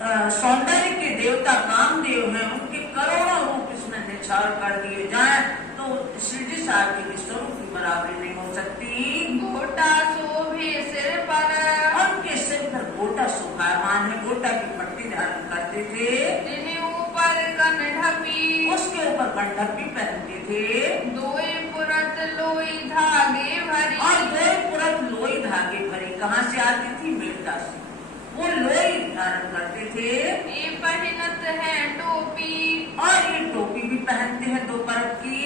सौंदर्य के देवता कामदेव हैं, उनके करोड़ों रूप इसमें निछावर कर दिए जाएं तो श्री जी साहब के स्वरूप की बराबरी नहीं हो सकती। घोटा शोभे सिर पर, उनके सिर पर गोटा शोभायमान है, गोटा की पट्टी धारण करते थे। जिन्हें ऊपर कनढपी, उसके ऊपर कंढपी पहनते थे। दोए पुरत लोई धागे भरी, और दोए पुरत लोई धागे भरी कहाँ से आती थी? मेड़ता से। वो लोई धारण करते थे। ये पहिनत है टोपी, और ये टोपी भी पहनते हैं दो परत की।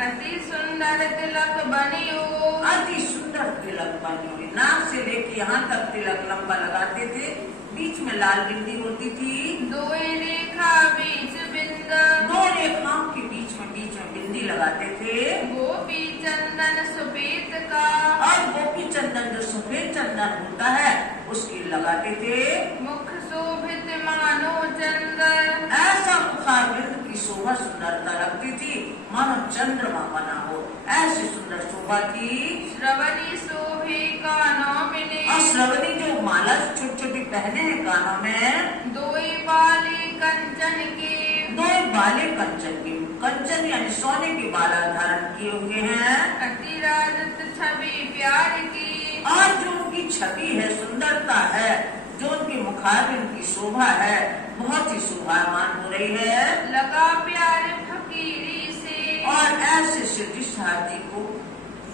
अति सुंदर तिलक बनियो, अति सुंदर तिलक बनी हुई, नाक से लेके यहाँ तक तिलक लंबा लगाते थे, बीच में लाल बिंदी होती थी। दोए रेखा बीच बिंद, दो रेखाओं के बीच में बिंदी लगाते थे। गोपी चंदन सुपीत का, और गोपी चंदन जो सफेद चंदन होता है उसकी लगाते थे। मुख शोभित मानो चंद्र, ऐसा मुखारबिंद की शोभा सुंदरता लगती थी मानो चंद्रमा बना हो, ऐसी सुंदर शोभा थी। श्रवणी शोभे कानों मिले, और श्रवणी जो माला छोटी छोटी पहने हैं कानों में। दोई बाले कंचन के, दो बाले कंचन के, कंचन यानी सोने के बाला धारण किए हुए हैं। अति राजत छवि प्यार की, और जो उनकी छवि है, सुंदरता है, जो उनके मुखारबिंद की शोभा है, बहुत ही शोभायमान हो रही है। लगा प्यार फकीरी से, और ऐसे श्री साहब जी को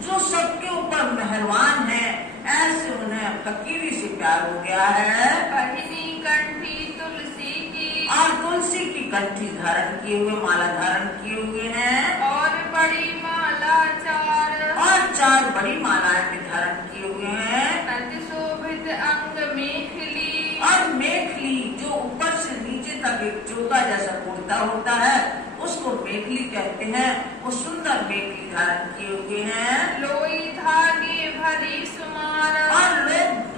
जो सबके ऊपर मेहरबान है, ऐसे उन्हें फकीरी से प्यार हो गया है। पहिनी कंठी तुलसी की, और तुलसी की कंठी धारण किए हुए, माला धारण किए हुए हैं। और बड़ी माला चार, और चार बड़ी मालाएं भी धारण किए हुए हैं। अति शोभित अंग मेखली, और मेखली जो ऊपर से नीचे तक एक चोगा जैसा कुर्ता होता है उसको मेखली कहते हैं। वो सुंदर मेखली धारण किए हुए हैं। लोई धागे भरी सुमार, और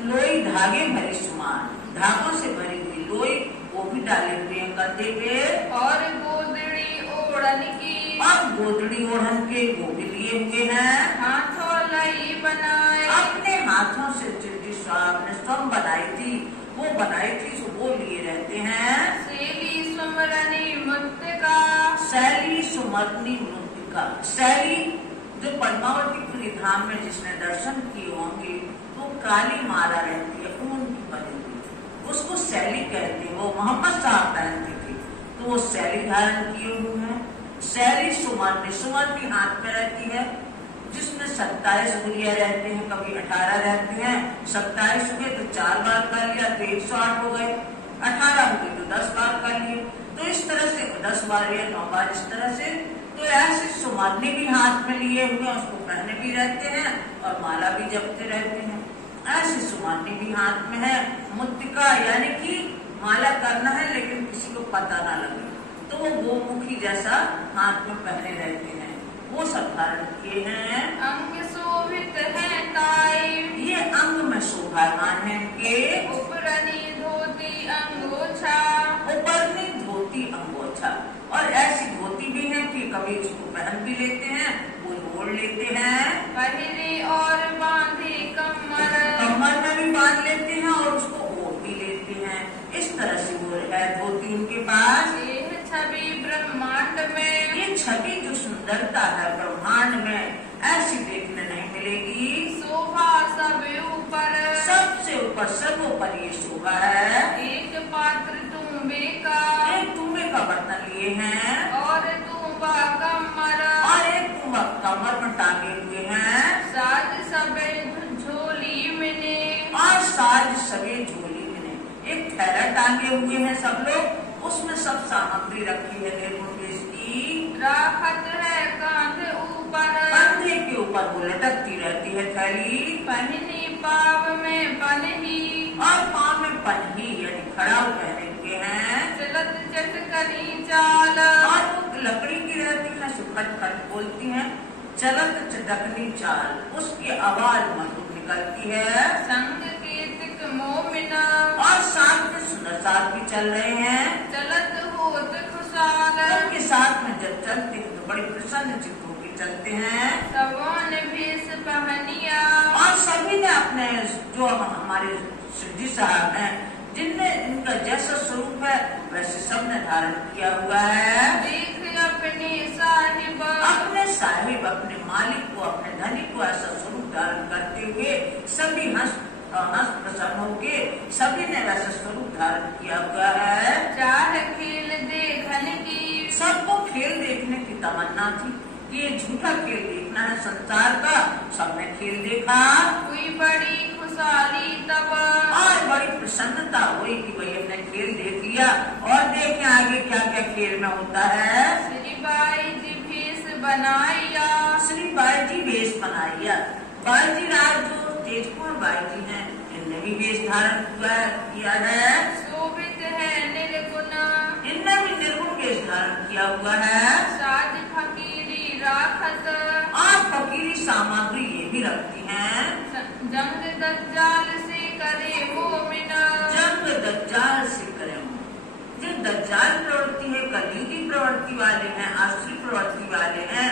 लोई धागे भरी सुमार, धागों से भरी हुई लोई वो भी डाले हुए हैं कंधे पे। और गोदड़ी ओढ़न की, और गोदड़ी ओढ़न के वो भी लिए हुए हैं। हाथों लई बनाए, अपने हाथों से जिस साहब ने स्वयं बनाई थी, वो बनाई थी सो वो लिए रहते हैं। शैली सुमरनी मुत्तिका, शैली सुमरनी मृतिका, शैली जो पद्मावतीपुरी धाम में जिसने दर्शन किए होंगे तो काली माला रहती है ऊन की बनी हुई, उसको शैली कहते हैं। वो मोहम्मद साहब पहनते थे तो वो शैली धारण किए हुए हैं। शैली सुमरनी, सुमरनी हाथ में रहती है जिसमें 27 उंगलियां रहते हैं, कभी 18 रहते हैं। 27 हुए तो 4 बार कर लिया तो 108 हो गए, 18 हुए तो 10 बार कर लिए, तो इस तरह से 10 बार या 9 बार इस तरह से। तो ऐसे सुमरनी भी हाथ में लिए हुए, उसको पहने भी रहते हैं और माला भी जपते रहते हैं। ऐसे सुमरनी भी हाथ में है। मुत्तिका यानी कि माला करना है लेकिन किसी को पता ना लगे, तो वो गोमुखी जैसा हाथ में पहने रहते हैं, वो सब धारण किए हैं। अंग शोभित है ताई, ये अंग में शोभायमान है इनके। उपरनी धोती अंगोछा, उपरनी धोती अंगोछा, और ऐसी धोती भी है कि कभी उसको पहन भी लेते हैं, वो ओढ़ लेते हैं। पहिरे और बांधे कमर, कमर में भी बांध लेते हैं और उसको ओढ़ भी लेते हैं। इस तरह से वो है धोती उनके पास। ये छवि ब्रह्मांड में, ये छवि जो सुंदरता है ब्रह्मांड में ऐसी देखने नहीं मिलेगी। शोभा सब ऊपर, सबसे ऊपर सर्वोपरि ये शोभा है। एक पात्र तुम्बे का, एक तुम्बे का बर्तन लिए हैं। और तुम्बा कमर, और एक तुम्बा कमर में टांगे हुए हैं। साज सबे झोली मिने, और साज सभी झोली में एक थैला टांगे हुए हैं सब लोग, उसमें सब सामग्री रखी है निर्गुण वेश की। राखत है कांधे ऊपर, कंधे के ऊपर वो लटकती रहती है थैली। पहिनी पाव में पनही, और पाँव में पन्ही यानी खड़ाऊ पहने हुए हैं। चलत चटकनी चाल, और वो लकड़ी की रहती है, सो खट खट बोलती है। चलत चटकनी चाल, उसकी आवाज मधुर निकलती है। संग कीर्तिक मोमिना, और साथ में सुंदर साथ भी चल रहे हैं। चलत होत खुशाल, उनके साथ में जब चलते हैं तो बड़ी प्रसन्न चित्त होकर चलते हैं। सवन भेष पहनिया, और सभी ने अपने जो हमारे सिद्धि साहब हैं जिनने इनका जैसा स्वरूप है वैसे सबने धारण किया हुआ है। देख अपने साहिब, अपने साहिब अपने मालिक को अपने धनी को ऐसा स्वरूप धारण करते हुए सभी हंस प्रसन्न होके सभी ने वैसा स्वरूप धारण किया हुआ है। चाह खेल देखने की, सबको खेल देखने की तमन्ना थी कि ये झूठा खेल देखना है संसार का। सबने खेल देखा, कोई बड़ी खुशहाली तब, और बड़ी प्रसन्नता हुई कि भाई हमने खेल देख लिया और देखें आगे क्या क्या खेल में होता है। श्री बाई जी भेष बनाया, श्री बाई जी वेश बनाया। बाई जी राज जो तेज कुंवर बाई जी हैं इनने भी वेश धारण किया है। शोभित है निर्गुण, इनने भी निर्गुण वेश धारण किया हुआ है। साज फकीरी राखत, और फकीरी सामग्री ये भी रखती हैं। जंग दज्जाल से करे मोमिन, जंग दज्जाल से करें। जो दज्जाल प्रवृत्ति है, कलयुगी प्रवृत्ति वाले हैं, आसुरी प्रवृत्ति वाले हैं,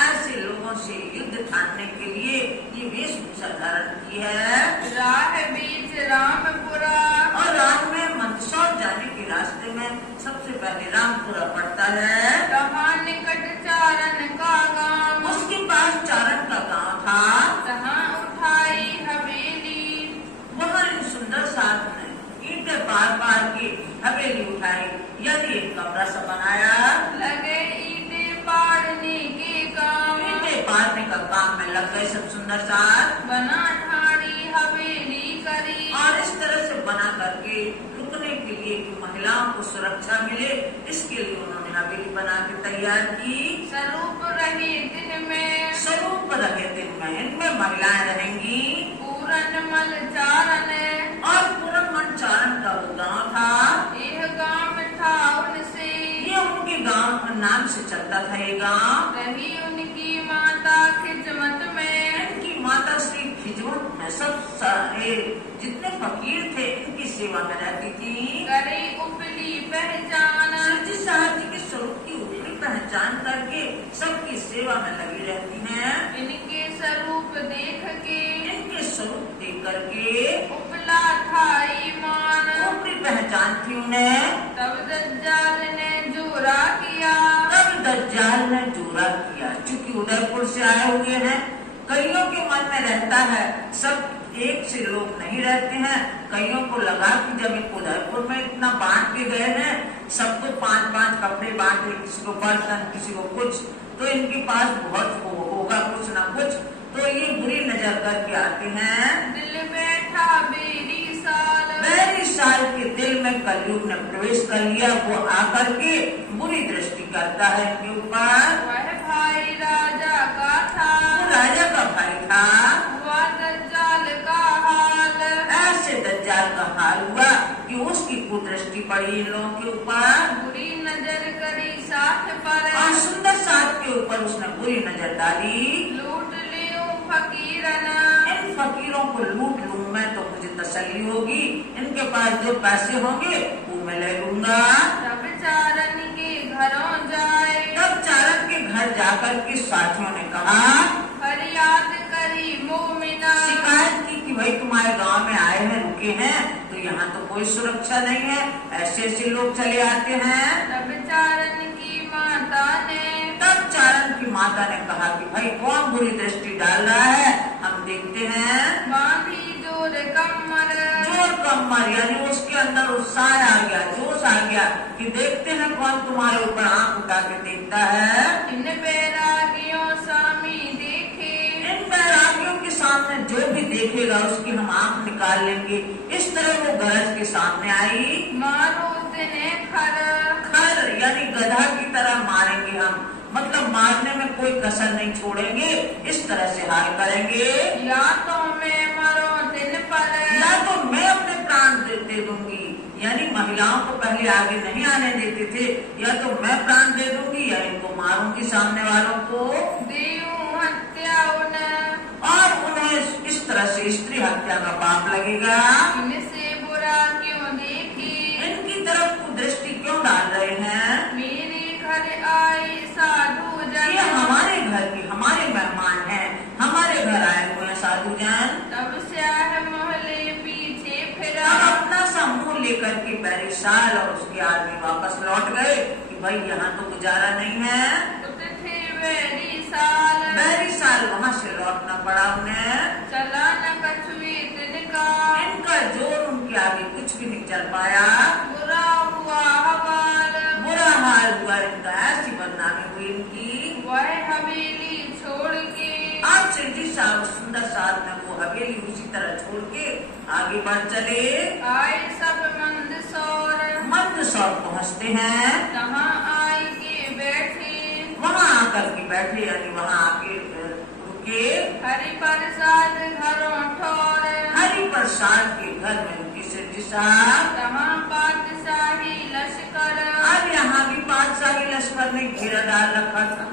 ऐसे लोगों से युद्ध ठानने के लिए ये वेशभूषा धारण की है। राह बीच रामपुरा, और राम में मंदसौर जाने के रास्ते में सबसे पहले रामपुरा पड़ता है। तहाँ निकट चारण का गांव, उसके पास चारण का गांव था। तहाँ उठाई हवेली, वहाँ इन सुंदर साधु ने ईंटें बार बार की हवेली उठाई, यानी एक कमरा सा बनाया। लगे ईंटे पाड़ने के काम, ईंटें पारने का काम में लग गए सब सुंदर साथ। बना ठाड़ी हवेली करी, और इस तरह से बना करके रुकने के लिए कि महिलाओं को सुरक्षा मिले, इसके लिए उन्होंने हवेली बना के तैयार की। स्वरूप रहे दिन में, स्वरूप रहे दिन में इनमें महिलाएं रहेंगी। पूरन मल चारण, और पूरन चारण का वो गाँव था। यह गांव था उनसे, ये उनके गांव के नाम से चलता था ये गांव। रही उनकी माता खिजमत में, इनकी माता श्री खिजमत में सब सारे जितने फकीर थे इनकी सेवा में रहती थी। करे उपली पहचान, शिवजी साहब जी के स्वरूप की उपरी पहचान करके सबकी सेवा में लगी रहती हैं। इनके स्वरूप देख के, इनके स्वरूप देख करके उपला था ईमान, उपरी पहचान थी उन्हें। तब दज्जाल ने जोरा किया, तब दज्जाल ने जोरा किया। चूंकि उदयपुर से आए हुए हैं, कईयों के मन में रहता है, सब एक से लोग नहीं रहते हैं। कईयों को लगा कि जब इन उदयपुर में इतना बांट के गए हैं, सबको 5-5 कपड़े बांटे, किसी को बर्तन किसी को कुछ, तो इनके पास बहुत होगा कुछ ना कुछ, तो ये बुरी नजर करके आते हैं। दिल बैठा बेरी साल, बैरी साल के दिल में कलयुग ने प्रवेश कर लिया। वो आकर के बुरी दृष्टि करता है इनके ऊपर। वह भाई राजा का था, वो राजा का भाई था। हुआ दज्जाल का हाल, ऐसे दज्जाल का हाल हुआ कि उसकी कुदृष्टि पड़ी इन लोगों के ऊपर। बुरी नजर करी साथ पर, और सुंदर साथ के ऊपर उसने बुरी नजर डाली। लूट लियो फकीरना, इन फकीरों को लूट लूं मैं तो मुझे तसल्ली होगी, इनके पास जो पैसे होंगे वो मैं ले लूंगा। तब चारण के घरों जाए, तब चारण के घर जाकर के साथियों ने कहा, फरियाद करी मोमिना, शिकायत की कि भाई तुम्हारे गांव में आए हैं, रुके हैं, तो यहाँ तो कोई सुरक्षा नहीं है, ऐसे ऐसे लोग चले आते हैं। तब चारण की माता ने, तब चारण की माता ने कहा कि भाई कौन बुरी दृष्टि डाल रहा है, हम देखते हैं। बांधी जोर कमर, जोर कमर, यानी उसके अंदर उत्साह आ गया, जोश आ गया कि देखते हैं कौन तुम्हारे ऊपर आंख उठा के देखता है। इन बैरागियों सामी देखे, इन बैरागियों के सामने जो भी देखेगा उसकी हम आंख निकाल लेंगे। इस तरह वो गरज के सामने आई। मारो दिने खर, खर यानी गधा की तरह मारेंगे हम, मतलब मारने में कोई कसर नहीं छोड़ेंगे, इस तरह से हाल करेंगे। या तो मैं मरो दिन पर, या तो मैं अपने प्राण दे दूंगी, यानी महिलाओं को पहले आगे नहीं आने देते थे, या तो मैं प्राण दे दूंगी या इनको मारूंगी सामने वालों को। देऊ हत्या उन, और उन्हें इस तरह से स्त्री हत्या का पाप लगेगा। इनसे बुरा क्यों देखी, इनकी तरफ को दृष्टि क्यों डाल रहे हैं। मेरे घर आई साधु जन, ये हमारे घर के हमारे मेहमान हैं, हमारे घर आए हुए हैं साधु जन। तब स्याह मोहले पीछे फिरा, अब अपना सा मुंह लेकर के बैरिसाल और उसके आदमी वापस लौट गए कि भाई यहाँ तो गुजारा नहीं है। बैरिसाल वहाँ से लौटना पड़ा उन्हें। चला न कछुए तिनका, इनका जोर उनके आगे कुछ भी नहीं चल पाया। बुरा हुआ हवाल, बुरा हाल हुआ इनका, ऐसी बदनामी हुई इनकी। वह हवेली छोड़ के, आप सिद्धि साहब सुंदर साथ में वो हवेली उसी तरह छोड़ के आगे बढ़ चले। आए सब मंदसौर पहुँचते हैं। जहाँ आए के बैठे, वहाँ आकर के बैठे, यानी वहाँ आके रुके। हरि प्रसाद घरों ठोर, हरि प्रसाद के घर में उनकी सिद्धि साहब। जहाँ बादशाही लश्कर, अब यहाँ भी बादशाही लश्कर ने घेरा डाल रखा था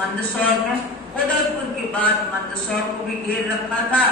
मंदसौर में। उदयपुर के बाद मंदसौर को भी घेर रखा था।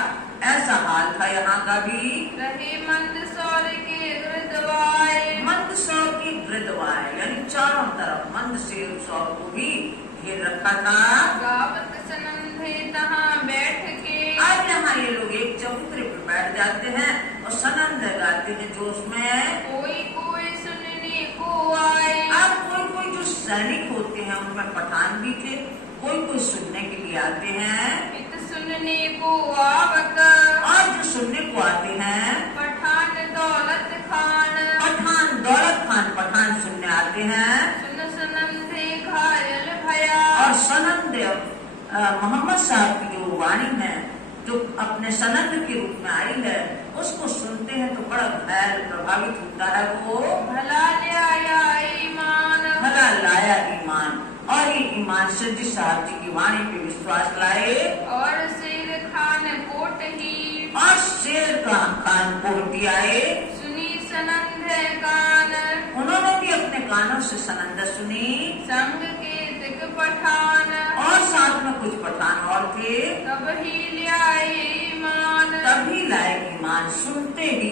ऐसा हाल था यहाँ का भी। रहे मंदसौर के गिरदवाए, मंदसौर की गिरदवाए यानी चारों तरफ मंदसौर को भी घेर रखा था। गावत सनंदे तहाँ बैठ के, आज यहाँ ये लोग एक चबूतरे पर बैठ जाते हैं और सनंद गाते हैं जोश में। कोई कोई सुनने को आए, अब कोई कोई जो सैनिक होते हैं उनमें पठान भी थे, कोई कोई सुनने के लिए आते हैं। इत सुनने को आवत, और जो सुनने को आते हैं पठान दौलत खान, पठान दौलत खान पठान सुनने आते हैं। सुन सनंदे घायल भया, और सनंद मोहम्मद साहब की जो वाणी है, जो अपने सनंद के रूप में आई है, उसको सुनते हैं तो बड़ा घायल प्रभावित होता है वो। भला लिया ईमान, भला लाया ईमान, और ये ईमान सिद्धि साहब जी की वाणी पे विश्वास लाए। और शेर खान कोट ही, और शेर का कान कोटी आए। सुनी सनंद कान, उन्होंने भी अपने कानों से सनंद सुनी। संग के दिग पठान, और साथ में कुछ पठान और थे। तब ही लिया ईमान, तभी लाए ईमान, सुनते ही,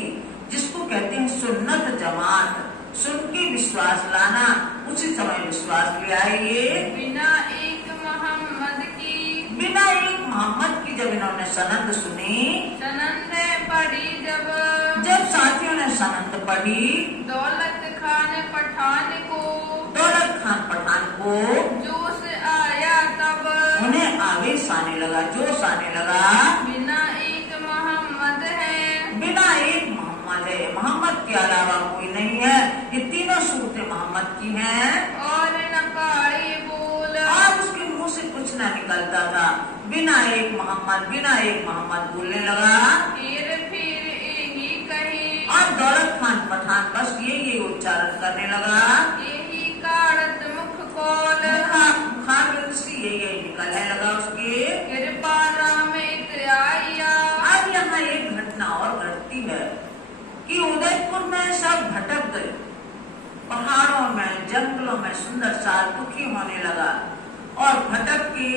जिसको कहते हैं सुन्नत जमात, सुन के विश्वास लाना, उसी समय विश्वास ले आए ये। बिना एक मोहम्मद की, बिना एक मोहम्मद की जब इन्होंने सनंद सुनी, सनंद पढ़ी जब, जब साथियों ने सनंद पढ़ी, दौलत खान पठान को, दौलत खान पठान को जोश आया तब, उन्हें आवेश आने लगा, जोश आने लगा। बिना एक मोहम्मद है, बिना एक मोहम्मद है, मोहम्मद के अलावा कोई नहीं है। ये तीनों सूरतें मोहम्मद की हैं। और नकारे बोल, और उसके मुंह से कुछ ना निकलता था। बिना एक मोहम्मद बोलने लगा। फिर यही कही, और दौलत खान पठान बस ये उच्चारण करने लगा। यही काड़त मुख कौल, मुखाबिल से यही निकलने लगा उसके। कृपा राम आया। अब यहाँ एक घटना और घटती है कि उदयपुर में सब भटक गए, पहाड़ों में जंगलों में सुंदर साल दुखी होने लगा। और भटक के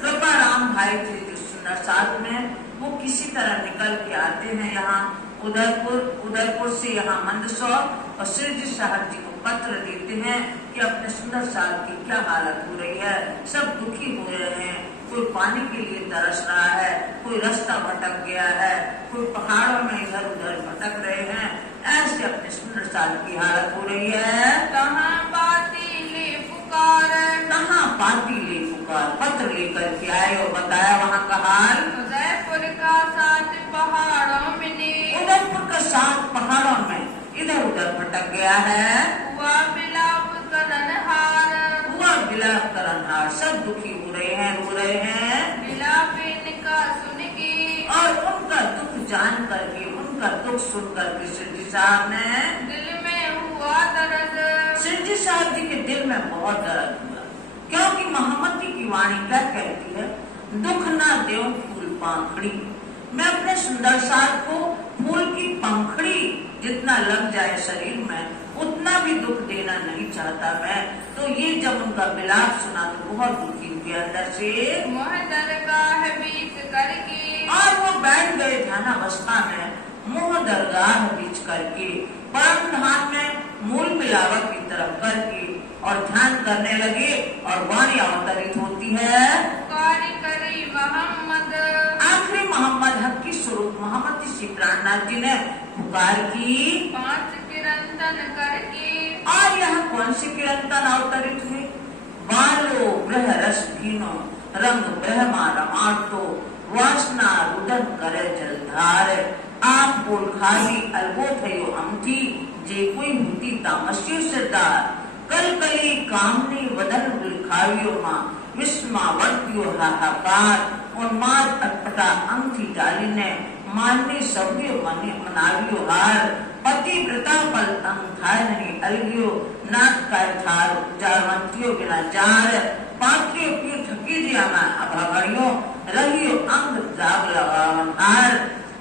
कृपा राम भाई थे जो सुंदर साल में, वो किसी तरह निकल के आते हैं यहाँ उदयपुर से यहाँ मंदसौर, और सिद्धि साहब जी को पत्र देते हैं कि अपने सुंदर साल की क्या हालत हो रही है। सब दुखी हो रहे हैं, कोई पानी के लिए तरस रहा है, कोई रास्ता भटक गया है, कोई पहाड़ों में इधर उधर भटक रहे हैं। ऐसे अपने सुंदर साल की हालत हो रही है। कहाँ पाती ले पुकार, कहाँ पाती ले पुकार, पत्र लेकर के आए और बताया वहाँ का हाल। उदयपुर का साथ पहाड़ों में ने, उदयपुर का साथ पहाड़ों में इधर उधर भटक गया है। हुआ बिलाप करनहार, हुआ बिलाप करनहार, सब दुखी हो रहे हैं, रो रहे हैं। बिलाप इनका सुन के, और उनका दुख जान करके, उनका दुख सुन करके सिद्धि साहब ने, दिल में हुआ दर्द, सिद्धि साहब जी के दिल में बहुत दर्द हुआ। क्योंकि मोहम्मद की वाणी क्या कहती है, दुख ना दो फूल पंखड़ी। मैं अपने सुंदर साल को फूल की पंखड़ी जितना लग जाए शरीर में, उतना भी दुख देना नहीं चाहता मैं। तो ये जब उनका विलाप सुना तो बहुत दुखी हुए अंदर से। मोह दरगाह बीच करके, और वो बैठ गए ध्यानावस्था में, मुंह दरगाह बीच करके, परम ध्यान में मूल मिलावट की तरफ करके और ध्यान करने लगे। और वाणी अवतरित होती है, पुकारी करी मोहम्मद, आखिरी मोहम्मद हक की स्वरूप मोहम्मद श्री प्राणनाथ जी ने पुकार की। 5 किरण किरंतन करके। और यह कौन से किरंतन अवतरित हुए? बालो ग्रह रस भीनो रंग ब्रह्मा रमाटो वासना रुदन करे जलधार आप बोल खाली अलगो थयो अमथी जे कोई हुती तामस्यो सरदार कल कली कामनी वदन लिखावियो मां विस्मा वर्तियो हाहाकार उन्माद अटपटा अंगथी डाली ने मानने सभ्यो मने मनावियो हार पति व्रता पल अंग थाय नहीं अलगियो नाथ काय थार जारवंतियो बिना जार पात्रियो पियो थकी दिया मैं अभागणियो रहियो अंग जाग लगावन हार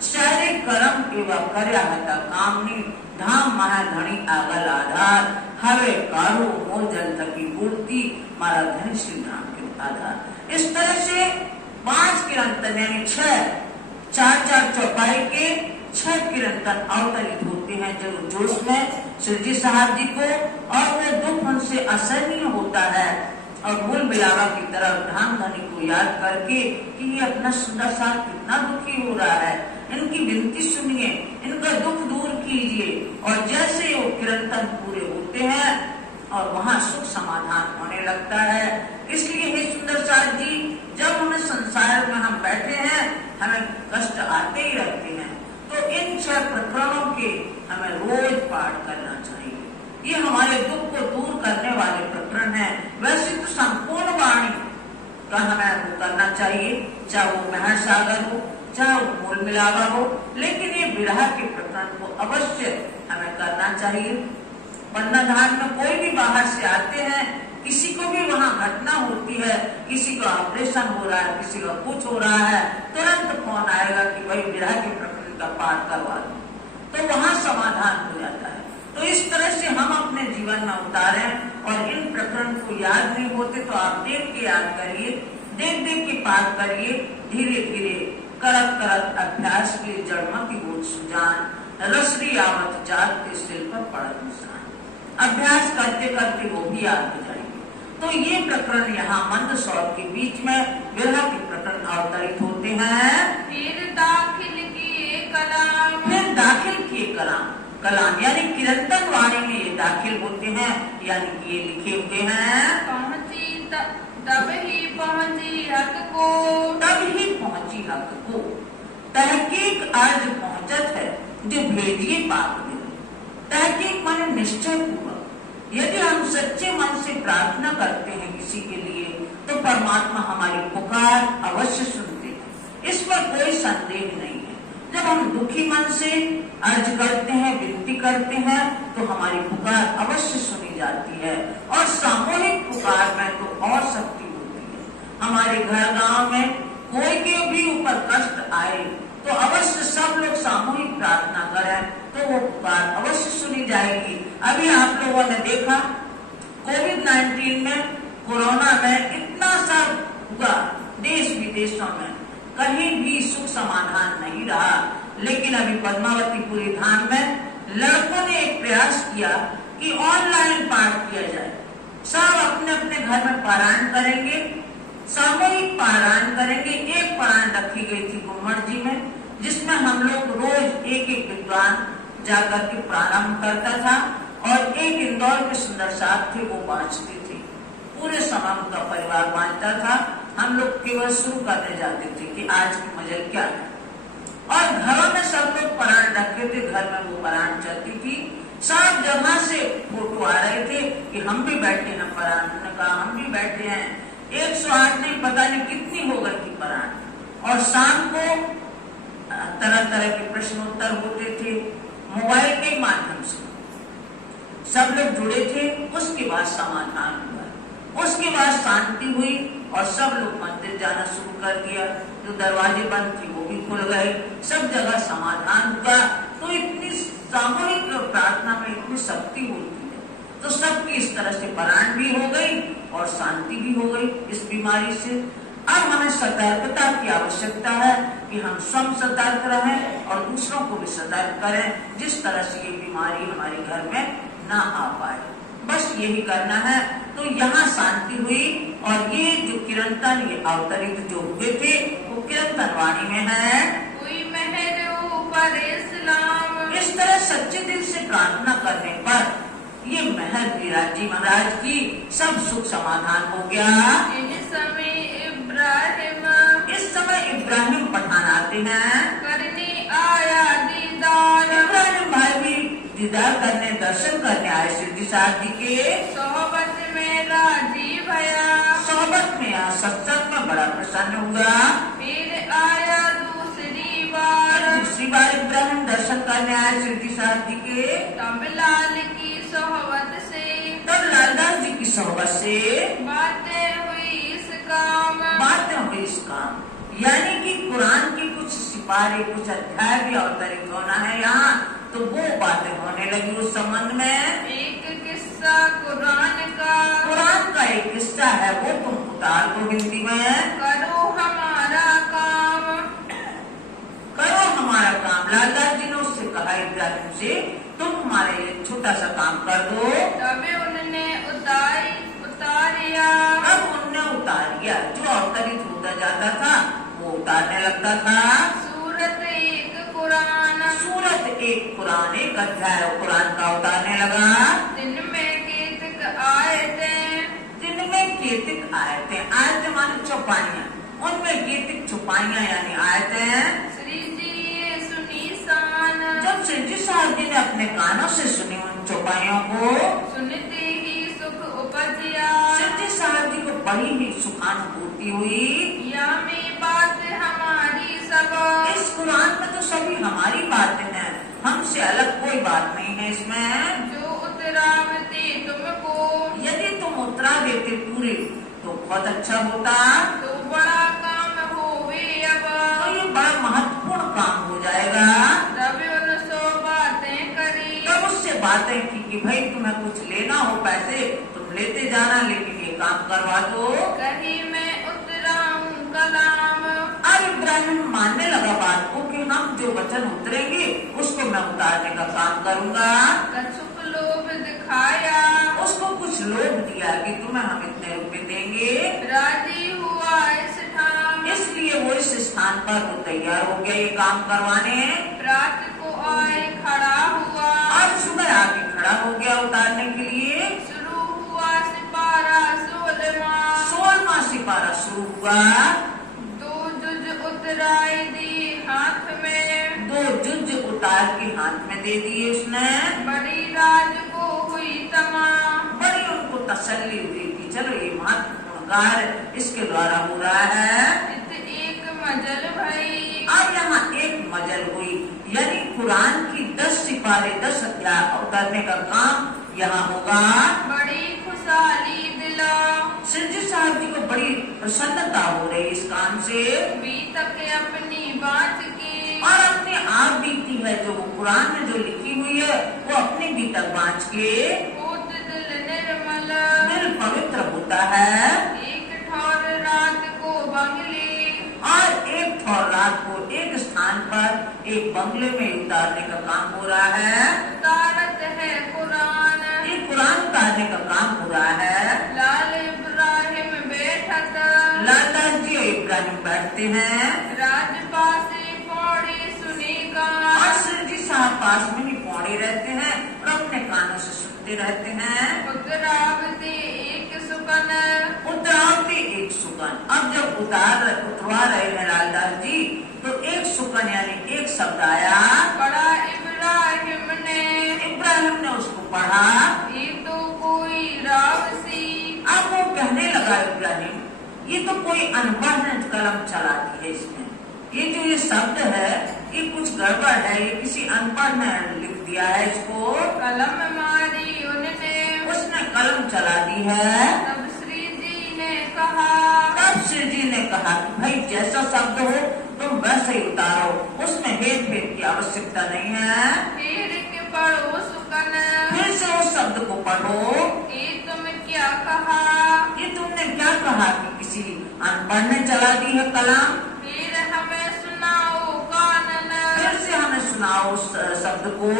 शारीरिक कर्म एवं कर्या हता कामनी धाम महाधणी आगल आधार हवे कारो मोजल तकी मूर्ति मारा धन श्री राम के आधार। इस तरह से 5 किरंतन यानी 4 चौपाई के 6 किरंतन अवतरित होते हैं जब जोश में श्री जी साहब जी को, और वो दुख उनसे असहनीय होता है और मूल बिलावा की तरह धाम धनी को याद करके कि ये अपना सुंदर साथ कितना दुखी हो रहा है, इनकी विनती सुनिए, इनका दुख दूर कीजिए। और जैसे वो किरंतन पूरे होते हैं और वहाँ सुख समाधान होने लगता है। इसलिए हे सुंदर साथ जी, जब हमें संसार में हम बैठे हैं हमें कष्ट आते ही रहते हैं, तो इन 6 प्रकरणों के हमें रोज पाठ करना चाहिए। ये हमारे दुख को दूर करने वाले प्रकरण हैं। वैसे तो संपूर्ण वाणी का हमें वो करना चाहिए, चाहे वो महर सागर हो चाहे वो मूल मिलावा हो, लेकिन ये विरह के प्रकरण को अवश्य हमें करना चाहिए। वरना धाम में कोई भी बाहर से आते हैं, किसी को भी वहाँ घटना होती है, किसी का ऑपरेशन हो रहा है, किसी का कुछ हो रहा है, तुरंत फोन आएगा कि भाई विरह के प्रकरण का पाठ करवा दो, तो वहाँ समाधान हो जाता है। तो इस तरह से हम अपने जीवन में उतारें और इन प्रकरण को याद नहीं होते तो आप देख के याद करिए, देख देख के पाठ करिए, धीरे धीरे करत करत अभ्यास के जड़मा की बोझ सुजान रसरी आवत जाते सिल पर पड़त निशान। अभ्यास करते करते वो भी याद हो जाएंगे। तो ये प्रकरण यहाँ मंद स्वर के बीच में विरह के प्रकरण अवतरित होते हैं। फिर दाखिल किए कलाम, फिर दाखिल किए कलाम यानी किरंतन वाणी में ये दाखिल होते हैं, यानी कि ये लिखे हुए हैं। पहुंची तब ही पहुंची हक को, तब ही पहुंची हक को। तहकीक अर्ज पहुंचत है जो भेजिए पाक में। तहकीक माने निश्चय पूर्वक। यदि हम सच्चे मन से प्रार्थना करते हैं किसी के लिए तो परमात्मा हमारी पुकार अवश्य सुनते हैं, इस पर कोई संदेह नहीं है। जब हम दुखी मन से अर्ज करते हैं, विनती करते हैं, तो हमारी पुकार अवश्य सुनी जाती है। और सामूहिक पुकार में तो और शक्ति होती है। हमारे घर गांव में कोई के भी ऊपर कष्ट आए तो अवश्य सब लोग सामूहिक प्रार्थना करें तो वो पुकार अवश्य सुनी जाएगी। अभी आप लोगों ने देखा कोविड-19 में, कोरोना में इतना सब हुआ देश विदेशों में, कहीं भी सुख समाधान नहीं रहा। लेकिन अभी पद्मावतीपुरी धाम में लड़कों ने एक प्रयास किया कि ऑनलाइन पाठ किया जाए। सब अपने अपने घर में पारायण करेंगे, सामूहिक पारायण करेंगे। एक पारायण रखी गई थी गुम्मट जी में, जिसमें हम लोग रोज एक एक विद्वान जाकर के प्रारंभ करता था और एक इंदौर के सुंदर साहब थे वो बांचते थे। पूरे समय उनका परिवार बांटता था, हम लोग केवल शुरू करने जाते थे कि आज की मजल क्या है। और घरों में सब लोग पारायण रखते थे, घर में वो पारायण चलती थी। सब जगह से फोटो आ रहे थे कि हम भी बैठे हैं पारायण। उन्होंने कहा हम भी बैठे हैं। 108 नहीं पता नहीं कितनी हो गई थी पारायण। और शाम को तरह तरह के प्रश्नोत्तर होते थे मोबाइल के माध्यम से, सब लोग जुड़े थे। उसके बाद समाधान हुआ, उसके बाद शांति हुई और सब लोग मंदिर जाना शुरू कर दिया। जो दरवाजे बंद थे वो भी खुल गए, सब जगह समाधान हुआ। तो इतनी सामूहिक प्रार्थना में इतनी शक्ति होती है, तो सबकी इस तरह से पारायण भी हो गई और शांति भी हो गई इस बीमारी से। अब हमें सतर्कता की आवश्यकता है कि हम स्वयं सतर्क रहें और दूसरों को भी सतर्क करें, जिस तरह से ये बीमारी हमारे घर में ना आ पाए। बस यही करना है। तो यहाँ शांति हुई और ये जो किरंतन ये अवतरित जो हुए थे वो किरंतन वाणी में है। कोई मेहर ऊपर इस्लाम, इस तरह सच्चे दिल से प्रार्थना करने करने पर ये महल विराट जी महाराज की सब सुख समाधान हो गया। इस समय इब्राहिम पठान आते हैं, करने आया दीदार, इब्राहिम भाई भी दीदार करने दर्शन करने आए शिरडी साहब जी के। सोहबत में राजी भया, सोहबत में सत्संग में बड़ा प्रसन्न हुआ। फिर आया दूसरी बार, दूसरी बार इब्राहिम दर्शन करने आए शिरडी साहब जी के। तब लाल की सोहबत से, तब लालदास जी की सोहबत से बातें हुई इस काम, बातें हुई इस काम, यानी कि कुरान की कुछ सिपारे कुछ अध्याय भी अवतरित होना है यहाँ, तो वो बातें होने लगी उस संबंध में। एक किस्सा कुरान का एक किस्सा है, वो तुम उतार दो हिंदी में। करो हमारा काम, करो हमारा काम। लालदास जी ने उससे कहा इब्राहिम से, तुम हमारे लिए छोटा सा काम कर दो। तभी उन्होंने उतारिया, अब उनने उतार दिया, जो अवतरित होता जाता था वो उतारने लगता था। सूरत एक कुरान, सूरत एक कुरान, एक अध्याय कुरान का उतारने लगा। दिन में केतक आयतें, दिन में केतिक आयतें, आयतें माने चौपाइयाँ, उनमें केतिक चौपाइयाँ यानी आयतें। श्री जी ये सुनी शान, जब शिरडी साहब जी ने अपने कानों से सुनी उन चौपाइयों को, सुनते ही सुख उपजिया, शिरडी साहब जी को बड़ी ही सुखानुभूति हुई। या में बात हमारी सब, इस कुरान में तो सभी हमारी बातें हैं, हमसे अलग कोई बात नहीं है इसमें। जो उतरावते तुमको, यदि तुम उतरा देते पूरे तो बहुत अच्छा होता, तो बड़ा काम होवे अब, तो ये बड़ा महत्वपूर्ण काम हो जाएगा। तभी उन सो बातें करी, तब उससे बातें की कि भाई तुम्हें कुछ लेना हो पैसे तुम लेते जाना, लेकिन ये काम करवा दो। कहीं मैं उतराऊं कलाम, अब इब्राहिम मानने लगा बात को कि हम जो वचन उतरेंगे उसको मैं उतारने का काम करूंगा। कछुक लोभ दिखाया, उसको कुछ लोभ दिया कि तुम्हें हम इतने रुपए देंगे। राजी हुआ इस ठाम, इसलिए वो इस स्थान पर वो तैयार हो गया ये काम करवाने। रात को आए खड़ा हुआ, आज सुबह आके खड़ा हो गया उतारने के लिए। शुरू हुआ सिपारा 16वां सिपारा शुरू हुआ। 2 जुज उतराई दी हाथ में, 2 जुज उतार के हाथ में दे दिए उसने। बड़ी राज को हुई तमाम, बड़ी उनको तसल्ली हुई कि चलो ये महत्वपूर्ण कार्य इसके द्वारा हो रहा है। इत एक मजल भई, अब यहाँ एक मजल हुई, यानी कुरान की 10 सिपारे 10 अध्याय उतारने का काम यहाँ होगा। बड़ी खुशहाली दिला, शिरडी साहब जी को बड़ी प्रसन्नता हो रही इस काम से। बीतक अपनी बात की, और अपने आप बीती है जो वो कुरान में जो लिखी हुई है वो अपने बीतक बाँच के होत दिल निर्मल, दिल पवित्र होता है। एक ठौर रात को बंगले, और एक ठौर रात को एक स्थान पर एक बंगले में उतारने का काम हो रहा है। उतारत है कुरान, ये कुरान उतारने का काम हो रहा है। लाल इब्राहिम बैठत, लालदास जी और इब्राहिम बैठते हैं। राजपासे पौड़ी सुनी का, और शिरडी साहब पास में ही पौड़े रहते हैं और अपने कानों से सुनते रहते हैं। उतरावते एक सुकन, उतरावते एक सुकन। अब जब उतरवा रहे हैं लालदास जी तो एक सुकन यानी एक शब्द आया। बड़ा इब्राहिम ने उसको पढ़ा। ये तो कोई रावसी, अब वो कहने लगा इब्राहिम, ये तो कोई अनपढ़ ने कलम चला दी है इसमें, ये जो ये शब्द है ये कुछ गड़बड़ है, ये किसी अनपढ़ ने लिख दिया है इसको। कलम मारी उसने कलम चला दी है। तब श्री जी ने कहा, कि भाई जैसा शब्द हो तुम वैसे ही उतारो, उसमें हेर फेर की आवश्यकता नहीं है। फिर के पढ़ो सुकन, फिर से उस शब्द को पढ़ो। ये तुम क्या कहा, ये तुमने क्या कहा कि किसी अनपढ़ ने चला दी है कलम। फिर हमें सुनाओ कानन, फिर से हमें सुनाओ उस शब्द को।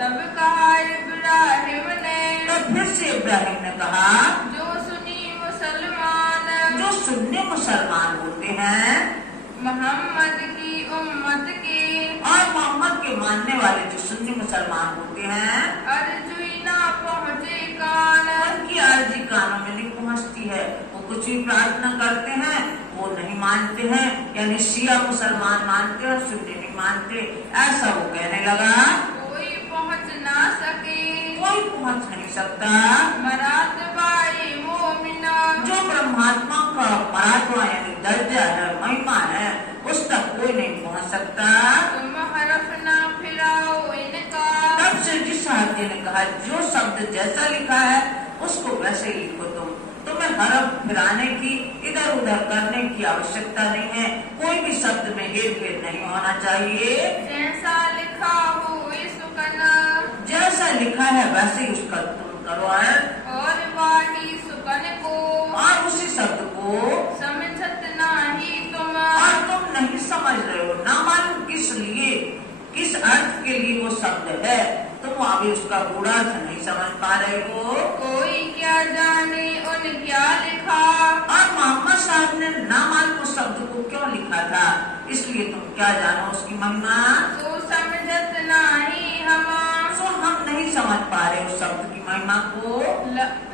तब कहा इब्राहिम ने, तब फिर से इब्राहिम ने कहा, जो सुनी मुसलमान, जो सुन्नी मुसलमान होते हैं, मोहम्मद की उम्मत के, और मोहम्मद के मानने वाले जो सुन्नी मुसलमान होते हैं, अर्जुई कानों में नहीं पहुंचती है। वो कुछ भी प्रार्थना करते हैं वो नहीं मानते हैं, यानी शिया मुसलमान मानते हैं और सुन्नी नहीं मानते, ऐसा वो कहने लगा। कोई पहुँच ना सके, कोई पहुंच नहीं सकता मरातबाए मोमिना, जो परमात्मा का मरातबा यानी दर्जा है, महिमा है, उस तक कोई नहीं पहुंच सकता। तुम हरफ ना फिराओ इनका, तब से जिस साथी ने कहा जो शब्द जैसा लिखा है उसको वैसे ही लिखो तुम, तुम्हें हरफ फिराने की, इधर उधर करने की आवश्यकता नहीं है, कोई भी शब्द में हेर फेर नहीं होना चाहिए। जैसा लिखा हो सुकना, जैसा लिखा है वैसे ही उसका तुम करो और वाही सुकन को, और उसी शब्द को समझत नाही तुम, और तुम नहीं समझ रहे हो, ना मालूम किस लिए, किस अर्थ के लिए वो शब्द है, तुम अभी उसका गूढ़ार्थ नहीं समझ पा रहे हो। कोई क्या जाने उन क्या लिखा, और मोहम्मद साहब ने ना मालूम उस शब्द को क्यों लिखा था, इसलिए तुम क्या जानो उसकी महिमा। तो समझत नाही हम, सो हम नहीं समझ पा रहे उस शब्द की महिमा को।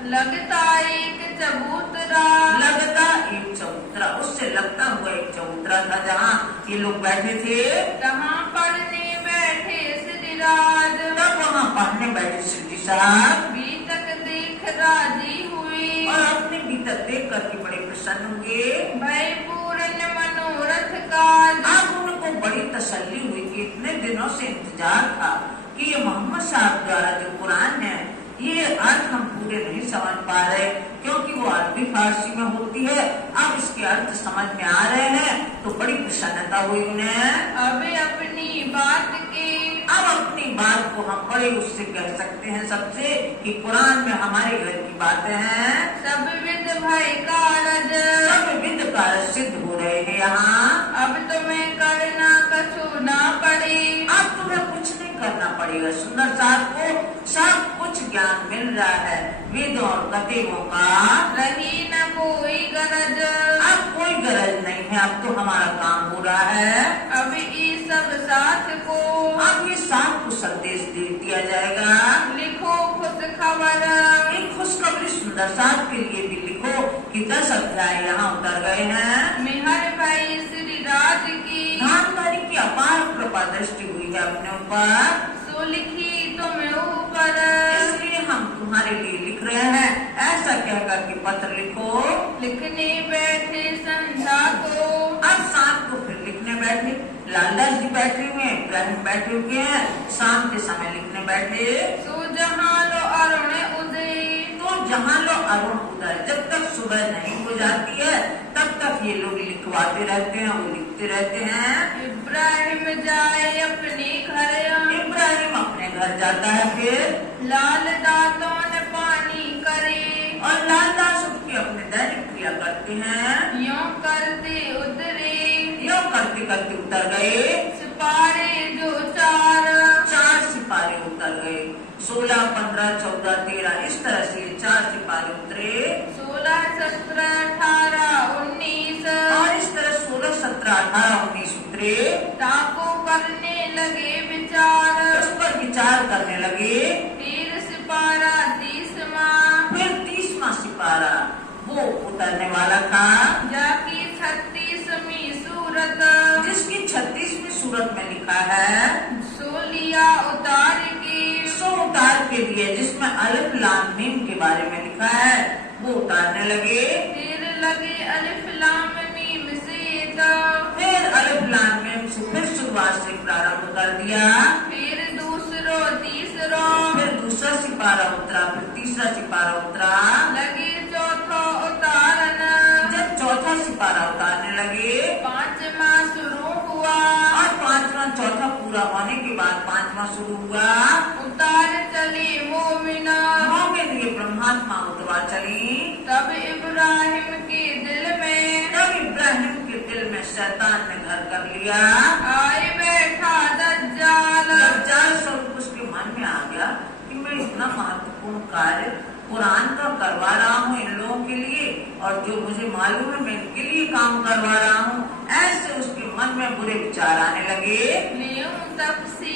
लगता एक चबूतरा, लगता एक चबूतरा, उससे लगता हुआ एक चबूतरा था जहाँ ये लोग बैठे थे, जहाँ पढ़ने बैठे श्रीराज, तब वहाँ पढ़ने बैठे श्री साहब बीतक देख राजी हुए, और अपने भीतर देख करके बड़े प्रसन्न हुए। भय पूर्ण मनोरथ काज, अब उनको बड़ी तसल्ली हुई कि इतने दिनों से इंतजार था कि ये मोहम्मद साहब द्वारा जो कुरान है ये अर्थ हम पूरे नहीं समझ पा रहे, क्योंकि वो अरबी फारसी में होती है, अब इसके अर्थ समझ में आ रहे हैं, तो बड़ी प्रसन्नता हुई उन्हें। अब अपनी बात के, अब अपनी बात को हम बड़े उससे कह सकते हैं सबसे कि कुरान में हमारे घर की बातें हैं, सब विद भय कारज, सब विद कार्य सिद्ध हो रहे हैं यहाँ। अब तुम्हें करना कछु ना पड़े, अब तुम्हें कुछ नहीं करना पड़ेगा, सुंदर साहब को सब कुछ ज्ञान मिल रहा है वेदों और कतेबों का, रही न कोई गरज, अब कोई गरज नहीं है, अब तो हमारा काम हो रहा है। अब ये सब साथ को, अब ये साथ को संदेश दे दिया जाएगा। लिखो खुद खबर, एक खुशखबरी सुंदर साहब के लिए भी लिखो कि 10 अध्याय यहाँ उतर गए हैं। मेहर भाई श्री राज की, धनधारी की अपार कृपा दृष्टि हुई है अपने ऊपर, सो लिखी तुम ऊपर, इसलिए हम तुम्हारे लिए लिख रहे हैं, ऐसा कहकर के पत्र लिखो। लिखने बैठे संध्या को, अब शाम को फिर लिखने बैठे, लालदास जी बैठे हुए हैं, इब्राहिम बैठे हुए हैं, शाम के समय लिखने बैठे। सो जहाँ लो अरुण उदय, तो जहाँ लो अरुण उदय, जब तक सुबह नहीं हो जाती है तब तक ये लोग लिखवाते रहते हैं, वो लिखते रहते हैं। इब्राहिम जाए अपने घर, इब्राहिम अपने घर जाता है, फिर लाल दांतों ने पानी करे, और लालदास उठ के अपने दैनिक क्रिया करते हैं। यों करते उतरे, यो करते करते उतर गए, सिपारे जो चार, 4 सिपारे उतर गए, 16, 15, 14, 13 इस तरह से 4 सिपारे उतरे, 16, 17, 18, 19, और इस तरह 16, 17, 18, 19 उतरे। ताको करने लगे विचार, उस पर विचार करने लगे। फिर सिपारा 30वां, फिर 30वां सिपारा वो उतरने वाला था, जाकी 36वीं सूरत, जिसकी 36वीं सूरत में लिखा है, सो लिया उतार के, सो उतार के लिए, जिसमें अलिफ लाम मीम के बारे में लिखा है, वो उतारने लगे। फिर लगे अलिफ लाम मीम से, फिर अलिफ लाम मीम से फिर शुरुआत से प्रारंभ कर दिया। फिर दूसरो तीसरो, फिर दूसरा सिपारा उतरा, फिर तीसरा सिपारा उतरा। लगे चौथो उतारन, जब चौथा सिपारा उतारने लगे, 5वां शुरू हुआ, और 5वां चौथा पूरा होने के बाद 5वां शुरू हुआ। उतार चले मोमिना, मोमिन ये ब्रह्मात्मा उतरवा चली। तब इब्राहिम के दिल में, तब इब्राहिम के दिल में शैतान ने घर कर लिया। आए बैठा दज्जाल, दज्जाल स्वरूप उसके मन में आ गया कि मैं इतना महत्वपूर्ण कार्य कुरान का करवा रहा हूँ इन लोगों के लिए, और जो मुझे मालूम है मैं इनके लिए काम करवा रहा हूँ, ऐसे उसके मन में बुरे विचार आने लगे। लेऊं तपसी